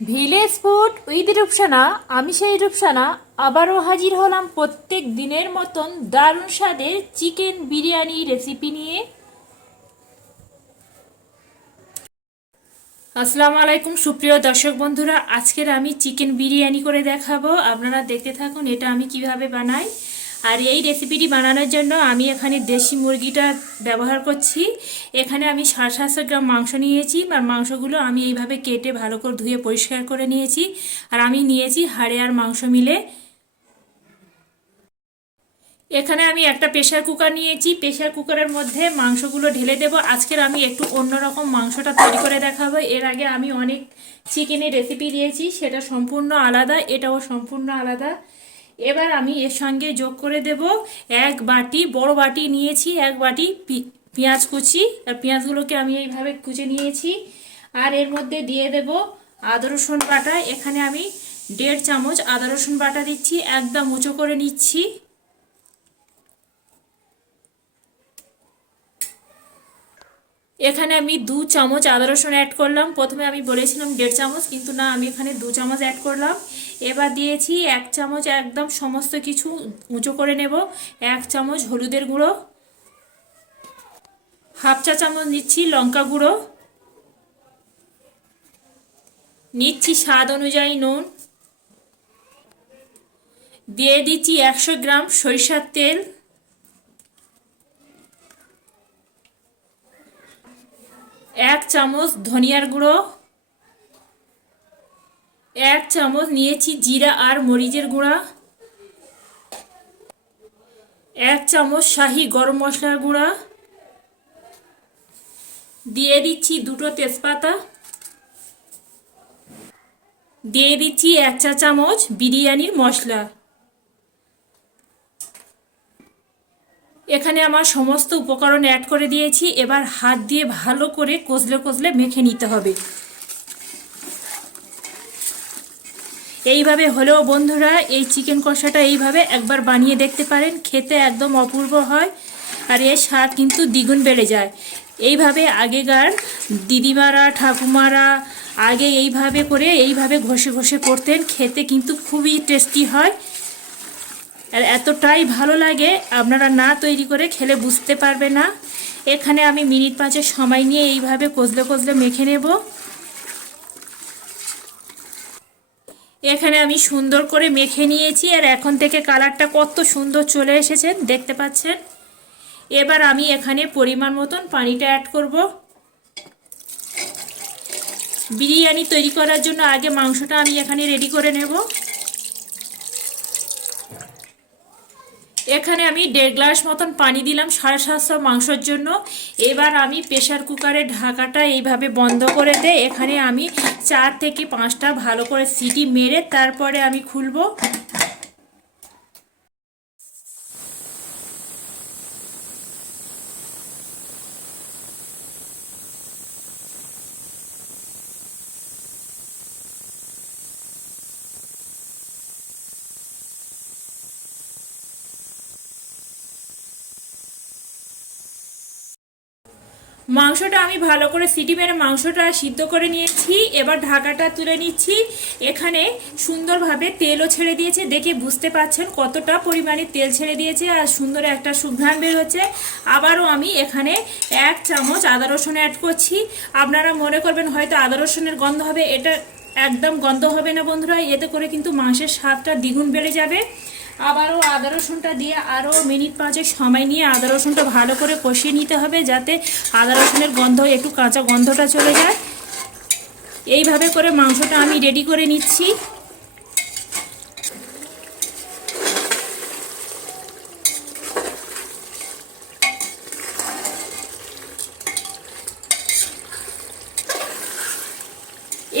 Village food with Rupsana, আমি সেই রূপসানা, আবারও হাজির হলাম প্রত্যেক দিনের মতন দারুণ স্বাদের চিকেন বিরিয়ানি রেসিপি নিয়ে। আসসালামু আলাইকুম, সুপ্রিয় দর্শক বন্ধুরা, আজকের আমি চিকেন বিরিয়ানি করে দেখাবো। আপনারা দেখতে থাকুন, এটা আমি কীভাবে বানাই। আর এই রেসিপিটি বানানোর জন্য আমি এখানে দেশি মুরগিটা ব্যবহার করছি। এখানে আমি সাড়ে সাতশো গ্রাম মাংস নিয়েছি আর মাংসগুলো আমি এইভাবে কেটে ভালো করে ধুয়ে পরিষ্কার করে নিয়েছি। আর আমি নিয়েছি হাড়ে আর মাংস মিলে। এখানে আমি একটা প্রেশার কুকার নিয়েছি। প্রেশার কুকারের মধ্যে মাংসগুলো ঢেলে দেব। আজকের আমি একটু অন্যরকম মাংসটা তৈরি করে দেখাবো। এর আগে আমি অনেক চিকেনের রেসিপি দিয়েছি। সেটা সম্পূর্ণ আলাদা, এটাও সম্পূর্ণ আলাদা। এবার আমি এর সঙ্গে যোগ করে দেব এক বাটি, বড় বাটি নিয়েছি, এক বাটি পেঁয়াজ কুচি। আর পেঁয়াজগুলোকে আমি এইভাবে কুচে নিয়েছি। আর এর মধ্যে দিয়ে দেব আদা, রসুন বাটা। এখানে আমি দেড় চামচ আদা, রসুন বাটা দিচ্ছি। একদম উঁচু করে নিচ্ছি। এখানে আমি দু চামচ আদা রসুন অ্যাড করলাম। প্রথমে আমি বলেছিলাম দেড় চামচ, কিন্তু না, আমি এখানে দু চামচ অ্যাড করলাম। এবার দিয়েছি এক চামচ একদম সমস্ত কিছু উঁচু করে নেব। এক চামচ হলুদের গুঁড়ো, হাফ চা চামচ নিচ্ছি লঙ্কা গুঁড়ো, নিচ্ছি স্বাদ অনুযায়ী নুন, দিয়ে দিচ্ছি একশো গ্রাম সরিষার তেল। এক চামচ ধনিয়ার গুঁড়ো, এক চামচ নিয়েছি জিরা আর মরিচের গুঁড়া, এক চামচ শাহি গরম মশলার গুঁড়া, দিয়ে দিচ্ছি দুটো তেজপাতা, দিয়ে দিচ্ছি এক চা চামচ বিরিয়ানির মশলা। এখানে আমার সমস্ত উপকরণ অ্যাড করে দিয়েছি। এবার হাত দিয়ে ভালো করে কষলে কষলে মেখে নিতে হবে। এইভাবে হলেও বন্ধুরা, এই চিকেন কষাটা এইভাবে একবার বানিয়ে দেখতে পারেন, খেতে একদম অপূর্ব হয় আর এর স্বাদ কিন্তু দ্বিগুণ বেড়ে যায়। এইভাবে আগেকার দিদিমারা, ঠাকুমারা আগে এইভাবে করে এইভাবে ঘষে ঘষে করতেন, খেতে কিন্তু খুবই টেস্টি হয়। আর এতটাই ভালো লাগে, আপনারা না তৈরি করে খেলে বুঝতে পারবে না। এখানে আমি মিনিট পাঁচের সময় নিয়ে এইভাবে কষলে কষলে মেখে নেব। এখানে আমি সুন্দর করে মেখে নিয়েছি আর এখন থেকে কালারটা কত সুন্দর চলে এসেছে, দেখতে পাচ্ছেন? এবার আমি এখানে পরিমাণ মতন পানিটা অ্যাড করব। বিরিয়ানি তৈরি করার জন্য আগে মাংসটা আমি এখানে রেডি করে নেব। এখানে আমি দেড় গ্লাস মতন পানি দিলাম সাড়ে সাতশো মাংসর জন্য। এবার আমি প্রেশার কুকারে ঢাকাটা এইভাবে বন্ধ করে দেয় এখানে আমি চার থেকে পাঁচটা ভালো করে সিটি মেরে তারপরে আমি খুলবো। মাংসটা আমি ভালো করে সিটি মেরে মাংসটা সিদ্ধ করে নিয়েছি, এবার ঢাকাটা তুলে নিচ্ছি। এখানে সুন্দরভাবে তেলও ছেড়ে দিয়েছে, দেখে বুঝতে পাচ্ছেন কতটা পরিমাণে তেল ছেড়ে দিয়েছে আর সুন্দর একটা সুঘ্রাণ বের হচ্ছে। আবারও আমি এখানে এক চামচ আদা রসুন অ্যাড করছি। আপনারা মনে করবেন হয়তো আদা রসুনের গন্ধ হবে, এটা একদম গন্ধ হবে না বন্ধুরা, এতে করে কিন্তু মাংসের স্বাদটা দ্বিগুণ বেড়ে যাবে। আবারও আদা রসুনটা দিয়ে আরও মিনিট পাঁচেক সময় নিয়ে আদা রসুনটা ভালো করে কষিয়ে নিতে হবে যাতে আদা রসুনের গন্ধ, একটু কাঁচা গন্ধটা চলে যায়। এইভাবে করে মাংসটা আমি রেডি করে নিচ্ছি।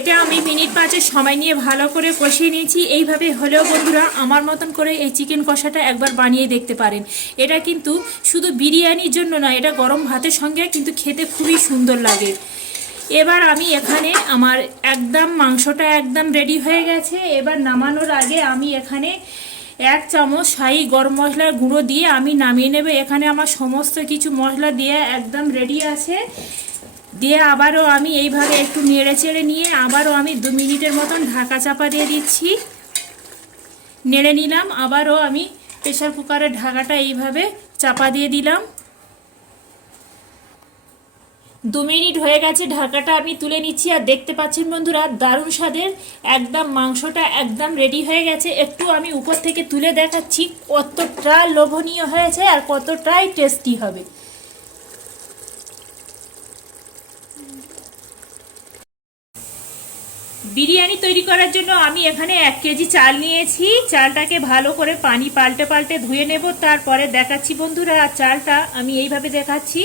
এটা আমি মিনিট পাঁচের সময় নিয়ে ভালো করে কষিয়ে নিয়েছি। এইভাবে হলেও বন্ধুরা আমার মতন করে এই চিকেন কষাটা একবার বানিয়ে দেখতে পারেন। এটা কিন্তু শুধু বিরিয়ানির জন্য না এটা গরম ভাতের সঙ্গে কিন্তু খেতে খুবই সুন্দর লাগে। এবার আমি এখানে আমার একদম মাংসটা একদম রেডি হয়ে গেছে। এবার নামানোর আগে আমি এখানে এক চামচ শাহি গরম মশলার গুঁড়ো দিয়ে আমি নামিয়ে নেবে। এখানে আমার সমস্ত কিছু মশলা দিয়ে একদম রেডি আছে। দিয়ে আবারও আমি এইভাবে একটু নেড়ে চেড়ে নিয়ে আবারও আমি দু মিনিটের মতন ঢাকা চাপা দিয়ে দিচ্ছি। নেড়ে নিলাম, আবারও আমি প্রেশার কুকারের ঢাকাটা এইভাবে চাপা দিয়ে দিলাম। দু মিনিট হয়ে গেছে, ঢাকাটা আমি তুলে নিচ্ছি। আর দেখতে পাচ্ছেন বন্ধুরা, দারুণ স্বাদের একদম মাংসটা একদম রেডি হয়ে গেছে। একটু আমি উপর থেকে তুলে দেখাচ্ছি কতটা লোভনীয় হয়েছে আর কতটাই টেস্টি হবে। বিরিয়ানি তৈরি করার জন্য আমি এখানে এক কেজি চাল নিয়েছি। চালটাকে ভালো করে পানি পাল্টে পাল্টে ধুয়ে নেব, তারপরে দেখাচ্ছি বন্ধুরা চালটা, আমি এইভাবে দেখাচ্ছি।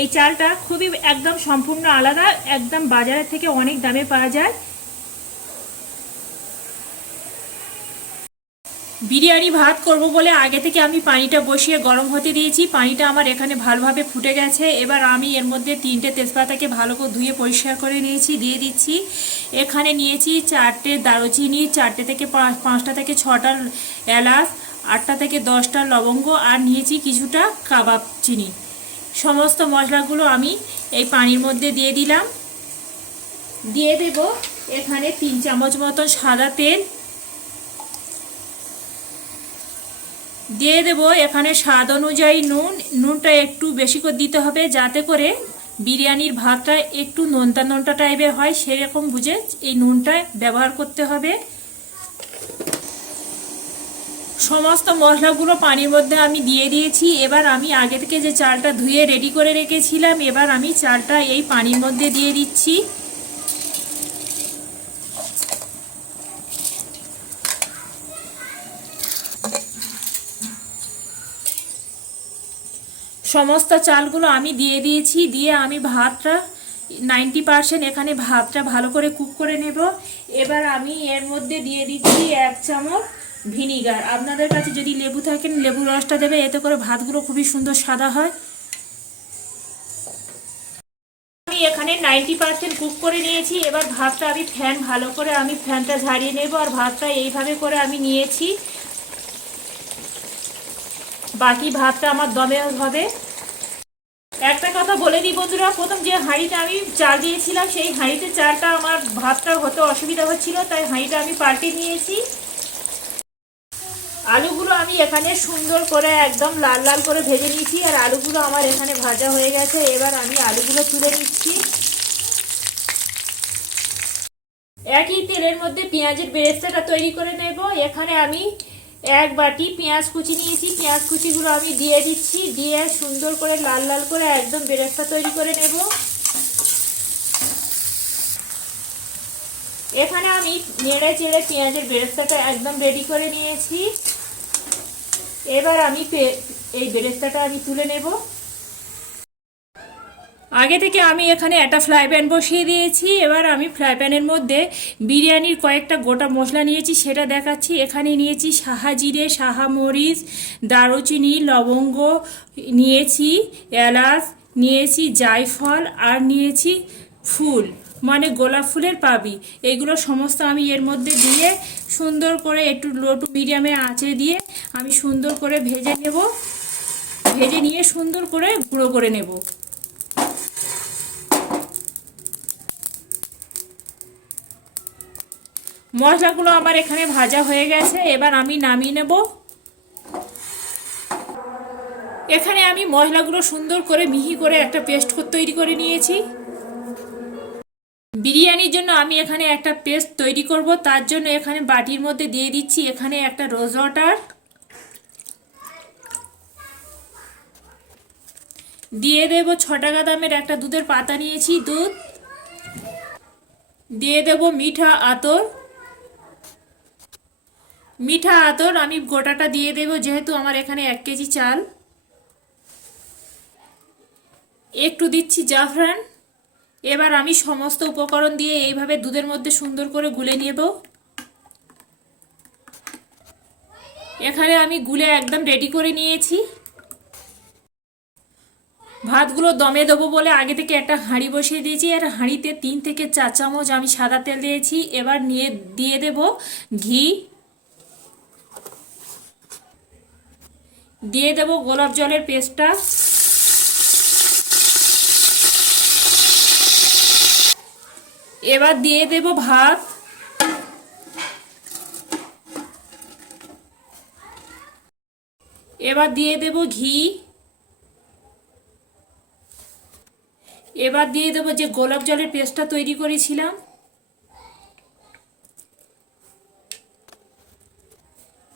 এই চালটা খুবই একদম সম্পূর্ণ আলাদা, একদম বাজারের থেকে অনেক দামে পাওয়া যায়। বিরিয়ানি ভাত করব বলে আগে থেকে আমি পানিটা বসিয়ে গরম হতে দিয়েছি। পানিটা আমার এখানে ভালোভাবে ফুটে গেছে। এবার আমি এর মধ্যে তিনটে তেজপাতাকে ভালো করে ধুয়ে পরিষ্কার করে নিয়েছি, দিয়ে দিচ্ছি। এখানে নিয়েছি চারটে দারুচিনি, চারটে থেকে পাঁচটা থেকে ছটা এলাচ, আটটা থেকে দশটা লবঙ্গ আর নিয়েছি কিছুটা কাবাব চিনি। সমস্ত মশলাগুলো আমি এই পানির মধ্যে দিয়ে দিলাম। দিয়ে দেব এখানে তিন চামচ মতন সাদা তেল দিয়ে দেব এখানে স্বাদ অনুযায়ী নুন। নুনটা একটু বেশি করে দিতে হবে যাতে করে বিরিয়ানির ভাতটা একটু নোনতা নোনতা টাইপের হয়, সেরকম বুঝে এই নুনটা ব্যবহার করতে হবে। সমস্ত মশলাগুলো পানির মধ্যে আমি দিয়ে দিয়েছি। এবার আমি আগে থেকে যে চালটা ধুয়ে রেডি করে রেখেছিলাম, এবার আমি চালটা এই পানির মধ্যে দিয়ে দিচ্ছি। সমস্ত চালগুলো আমি দিয়ে দিয়েছি, দিয়ে আমি ভাতটা নাইনটি পারসেন্ট এখানে ভাতটা ভালো করে কুক করে নেব। এবার আমি এর মধ্যে দিয়ে দিচ্ছি এক চামচ ভিনিগার আপনাদের কাছে যদি লেবু থাকেন লেবু রসটা দেবে, এতে করে ভাতগুলো খুবই সুন্দর সাদা হয়। আমি এখানে নাইনটি পার্সেন্ট কুক করে নিয়েছি। এবার ভাতটা আমি ফ্যান ভালো করে আমি ফ্যানটা ঝাড়িয়ে নেব। আর ভাতটা এইভাবে করে আমি নিয়েছি। বাকি ভাতটা আমার দমে হবে। একটা কথা বলে দিই বন্ধুরা, প্রথম যে হাঁড়িটা আমি চাল দিয়েছিলাম, সেই হাঁড়িতে চালটা আমার ভাতটা হতে অসুবিধা হচ্ছিল, তাই হাঁড়িটা আমি পাল্টে নিয়েছি। আলুগুলো আমি এখানে সুন্দর করে একদম লাল লাল করে ভেজে নিয়েছি, আর আলুগুলো আমার এখানে ভাজা হয়ে গেছে, এবার আমি আলুগুলো তুলে নিচ্ছি। একই তেলের মধ্যে পেঁয়াজের বেরেস্তাটা তৈরি করে নেব। এখানে আমি এক বাটি পেঁয়াজ কুচি নিয়েছি। পেঁয়াজ কুচিগুলো আমি দিয়ে দিচ্ছি। দিয়ে সুন্দর করে লাল লাল করে একদম বেরেস্তা তৈরি করে নেব। এখানে আমি নেড়ে চেড়ে পেঁয়াজের বেরেস্তাটা একদম রেডি করে নিয়েছি। এবার আমি এই বেরেস্তাটা আমি তুলে নেব। আগে থেকে আমি এখানে একটা ফ্রাই প্যান বসিয়ে দিয়েছি, এবার আমি ফ্রাই প্যানের মধ্যে বিরিয়ানির কয়েকটা গোটা মশলা নিয়েছি, সেটা দেখাচ্ছি। এখানে নিয়েছি সাহা জিরে, সাহা মরিচ, দারুচিনি, লবঙ্গ নিয়েছি, এলাচ, নিয়েছি জায়ফল, আর নিয়েছি ফুল মানে গোলাপ ফুলের পাবি। এগুলো সমস্ত আমি এর মধ্যে দিয়ে সুন্দর করে একটু লো টু মিডিয়ামে আঁচে দিয়ে আমি সুন্দর করে ভেজে নেব। ভেজে নিয়ে সুন্দর করে গুঁড়ো করে নেব। মশলাগুলো আমার এখানে ভাজা হয়ে গেছে, এবার আমি নামিয়ে নেব। এখানে আমি মশলাগুলো সুন্দর করে মিহি করে একটা পেস্ট তৈরি করে নিয়েছি। বিরিয়ানির জন্য আমি এখানে একটা পেস্ট তৈরি করব, তার জন্য এখানে বাটির মধ্যে দিয়ে দিচ্ছি এখানে একটা রোজ ওয়াটার। দিয়ে দেব ছ টাকা দামের একটা দুধের পাতা নিয়েছি, দুধ। দিয়ে দেব মিঠা আতর। মিঠা আতর, আমি গোটাটা দিয়ে দেব, যেহেতু আমার এখানে এক কেজি চাল। একটু দিচ্ছি জাফরান। এবার আমি সমস্ত উপকরণ দিয়ে এইভাবে দুধের মধ্যে সুন্দর করে গুলে নেব। এখানে আমি গুলে একদম রেডি করে নিয়েছি। ভাতগুলো দমে দেবো বলে আগে থেকে একটা হাঁড়ি বসিয়ে দিয়েছি, আর হাঁড়িতে তিন থেকে চার চামচ আমি সাদা তেল দিয়েছি। এবার নিয়ে, দিয়ে দেব ঘি দিয়ে দেব গোলাপ জলের পেস্টটা। এবার দিয়ে দেব ভাত। এবার দিয়ে দেব ঘি। এবার দিয়ে দেবো যে গোলাপ জলের পেস্টটা তৈরি করেছিলাম।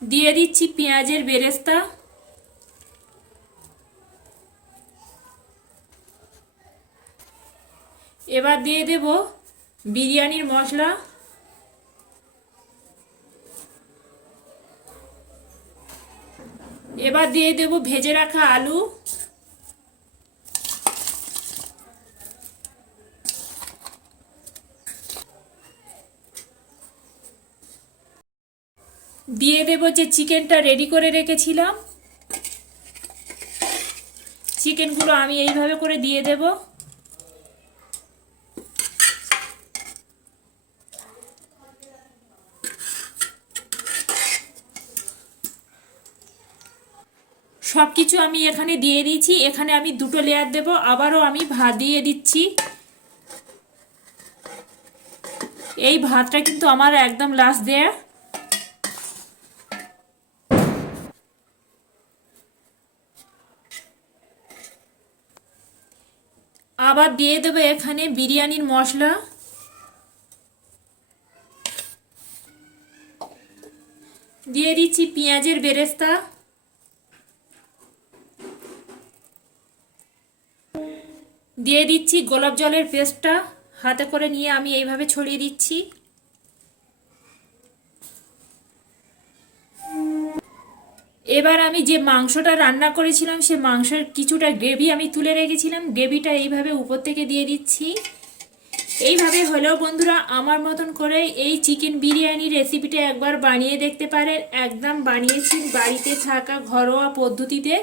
দিয়ে দিচ্ছি পেঁয়াজের বেরেস্তা। এবার দিয়ে দেব বিরিয়ানির মশলা। এবার দিয়ে দেব ভেজে রাখা আলু। দিয়ে দেব যে চিকেনটা রেডি করে রেখেছিলাম। চিকেনগুলো আমি এইভাবে করে দিয়ে দেব। সব কিছু আমি এখানে দিয়ে দিয়েছি। এখানে আমি দুটো লেয়ার দেব। আবারও আমি ভাত দিয়ে দিচ্ছি। এই ভাতটা কিন্তু আমার একদম লাস্ট দেয়া আবার দিয়ে দেবো এখানে বিরিয়ানির মশলা। দিয়ে দিচ্ছি পেঁয়াজের বেরেস্তা। দিয়ে দিচ্ছি, গোলাপ জলের পেস্টটা হাতে করে নিয়ে আমি এইভাবে ছড়িয়ে দিচ্ছি। এবার আমি যে মাংসটা রান্না করেছিলাম, সে মাংসের কিছুটা গ্রেভি আমি তুলে রেখেছিলাম। গ্রেভিটা এইভাবে উপর থেকে দিয়ে দিচ্ছি। এইভাবে হলেও বন্ধুরা, আমার মতন করে এই চিকেন বিরিয়ানি রেসিপিটা একবার বানিয়ে দেখতে পারেন। একদম বানিয়েছি বাড়িতে থাকা ঘরোয়া পদ্ধতিতে।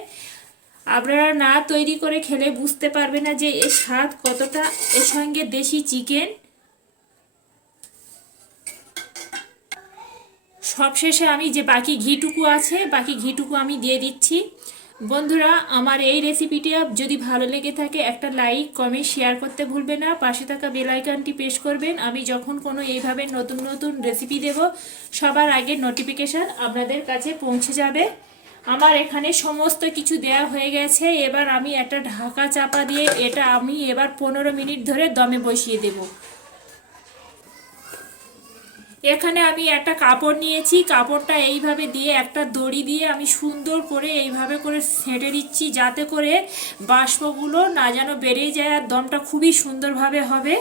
আপনারা না তৈরি করে খেলে বুঝতে পারবে না যে এর স্বাদ কতটা। এর সঙ্গে দেশি চিকেন। সবশেষে আমি যে বাকি ঘিটুকু আছে, বাকি ঘিটুকু আমি দিয়ে দিচ্ছি। বন্ধুরা, আমার এই রেসিপিটি যদি ভালো লেগে থাকে, একটা লাইক কমেন্ট শেয়ার করতে ভুলবেন না। পাশে থাকা বেল আইকনটি প্রেস করবেন। আমি যখন কোনো এইভাবে নতুন নতুন রেসিপি দেব, সবার আগে নোটিফিকেশান আপনাদের কাছে পৌঁছে যাবে। আমার এখানে সমস্ত কিছু দেয়া হয়ে গেছে, এবার আমি একটা ঢাকা চাপা দিয়ে এটা আমি এবার পনেরো মিনিট ধরে দমে বসিয়ে দেবো। এখানে আমি একটা কাপড় নিয়েছি, কাপড়টা এইভাবে দিয়ে একটা দড়ি দিয়ে আমি সুন্দর করে এইভাবে করে সেঁটে দিচ্ছি, যাতে করে বাষ্পগুলো না যেন বেড়ে যায় আর দমটা খুবই সুন্দরভাবে হবে।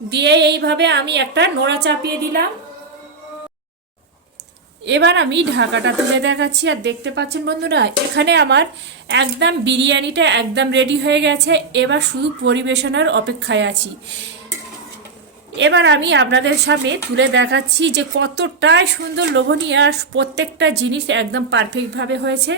দিয়ে এইভাবে আমি একটা নোড়া চাপিয়ে দিলাম। এবার আমি ঢাকাটা তুলে দেখাচ্ছি। আর দেখতে পাচ্ছেন বন্ধুরা, এখানে আমার একদম বিরিয়ানিটা একদম রেডি হয়ে গেছে। এবার শুধু পরিবেশনের অপেক্ষায় আছি। এবার আমি আপনাদের সামনে তুলে দেখাচ্ছি যে কতটাই সুন্দর লোভনীয় আর প্রত্যেকটা জিনিস একদম পারফেক্টভাবে হয়েছে।